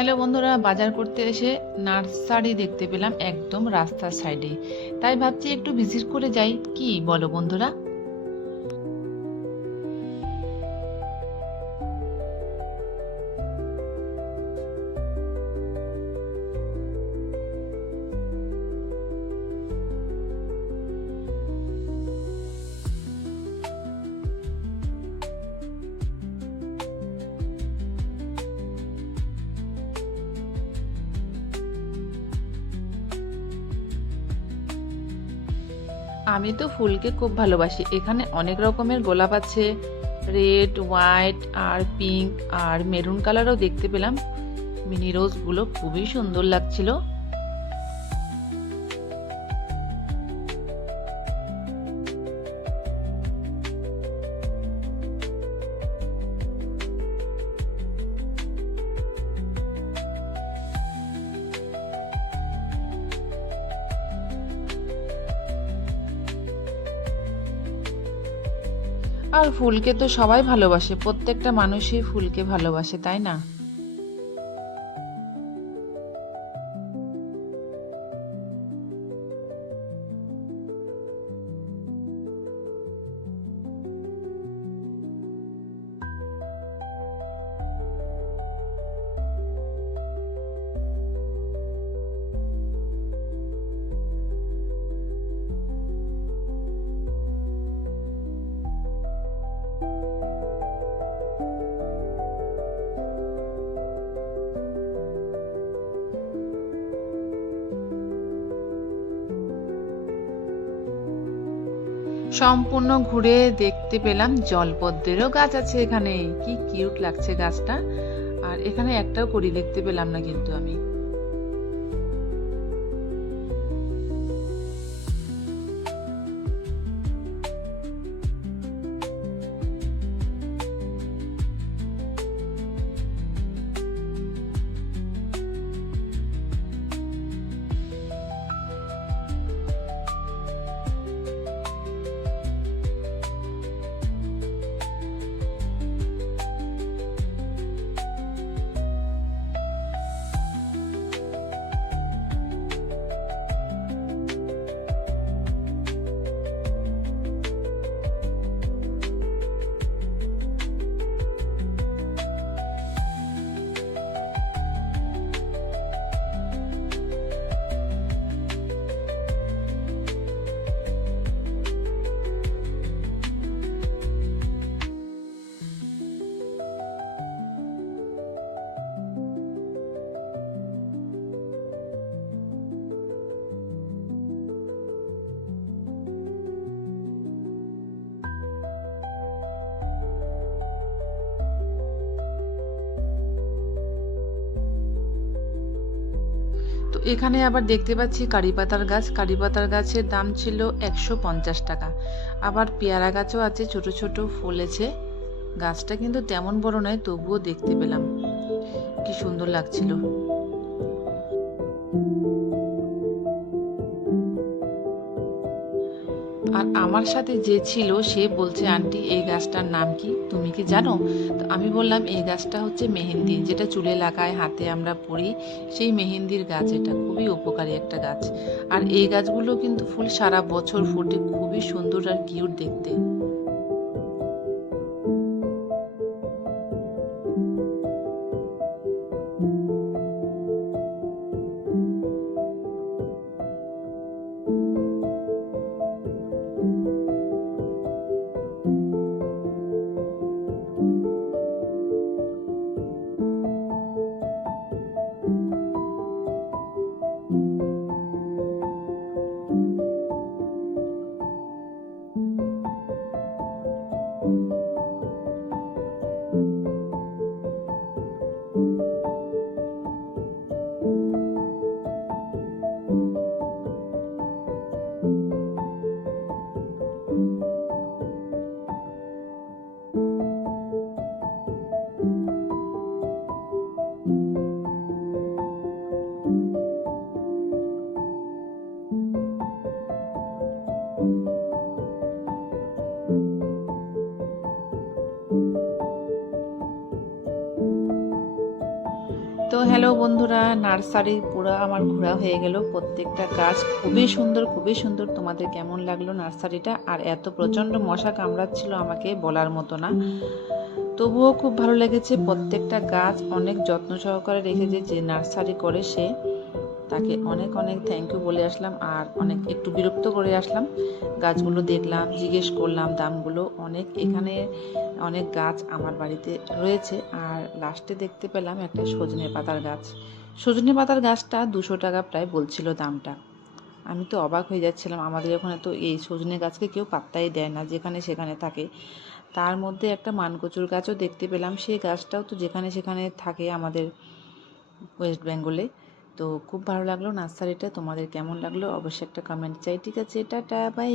Hello বন্ধুরা, বাজার করতে এসে নার্সারি দেখতে পেলাম একদম রাস্তার সাইডে। তাই ভাবছি একটু ভিজিট করে যাই। কি বলো বন্ধুরা? আমি তো ফুলকে খুব ভালোবাসি। এখানে অনেক রকমের গোলাপ আছে। রেড হোয়াইট আর পিঙ্ক আর মেরুন কালারও দেখতে পেলাম। মিনি রোজগুলো খুবই সুন্দর লাগছিল। আর ফুলকে তো সবাই ভালোবাসে প্রত্যেকটা মানুষই ফুলকে ভালোবাসে তাই না? সম্পূর্ণ ঘুরে দেখতে পেলাম জলপদ্মেরও গাছ আছে এখানে। কি কিউট লাগছে গাছটা। আর এখানে একটাও করি দেখতে পেলাম না কিন্তু আমি। এখানে আবার দেখতে পাচ্ছি কারি পাতার গাছ। কারি পাতার গাছের দাম ছিল একশো পঞ্চাশ টাকা। আবার পেয়ারা গাছও আছে, ছোট ছোট ফলেছে গাছটা কিন্তু তেমন বড় নয়, তবুও দেখতে পেলাম। কি সুন্দর লাগছিল। আমার সাথে যে ছিল, সে বলছে, আন্টি, এই গাছটার নাম কি? তুমি কি জানো? তো আমি বললাম, এই গাছটা হচ্ছে মেহেন্দি। যেটা চুলে লাগায় হাতে আমরা পড়ি সেই মেহেন্দির গাছ এটা। খুবই উপকারী একটা গাছ। আর এই গাছগুলো কিন্তু ফুল সারা বছর ফোটে। খুবই সুন্দর আর কিউট দেখতে। তো হ্যালো বন্ধুরা নার্সারি পুরো আমার ঘোরা হয়ে গেল। প্রত্যেকটা গাছ খুবই সুন্দর খুবই সুন্দর। তোমাদের কেমন লাগল নার্সারিটা আর এত প্রচণ্ড মশা কামড়াচ্ছিল আমাকে বলার মতো না। তবুও খুব ভালো লেগেছে। প্রত্যেকটা গাছ অনেক যত্ন সহকারে রেখেছে যে নার্সারি করে সে। তাকে অনেক অনেক থ্যাংক ইউ বলে আসলাম আর অনেক একটু বিরক্ত করে আসলাম। গাছগুলো দেখলাম, জিজ্ঞেস করলাম দামগুলো। অনেক এখানে অনেক গাছ আমার বাড়িতে রয়েছে আর লাস্টে দেখতে পেলাম একটা সজনে পাতার গাছ। সজনে পাতার গাছটা দুশো টাকা প্রায় বলছিল দামটা। আমি তো অবাক হয়ে যাচ্ছিলাম, আমাদের ওখানে তো এই সজনে গাছকে কেউ পাত্তাই দেয় না, যেখানে সেখানে থাকে। তার মধ্যে একটা মানকচুর গাছও দেখতে পেলাম। সেই গাছটাও তো যেখানে সেখানে থাকে আমাদের ওয়েস্ট বেঙ্গলে তো খুব ভালো লাগল। নার্সারিটা তোমাদের কেমন লাগল? অবশ্যই একটা কমেন্ট চাই। ঠিক আছে, টাটা বাই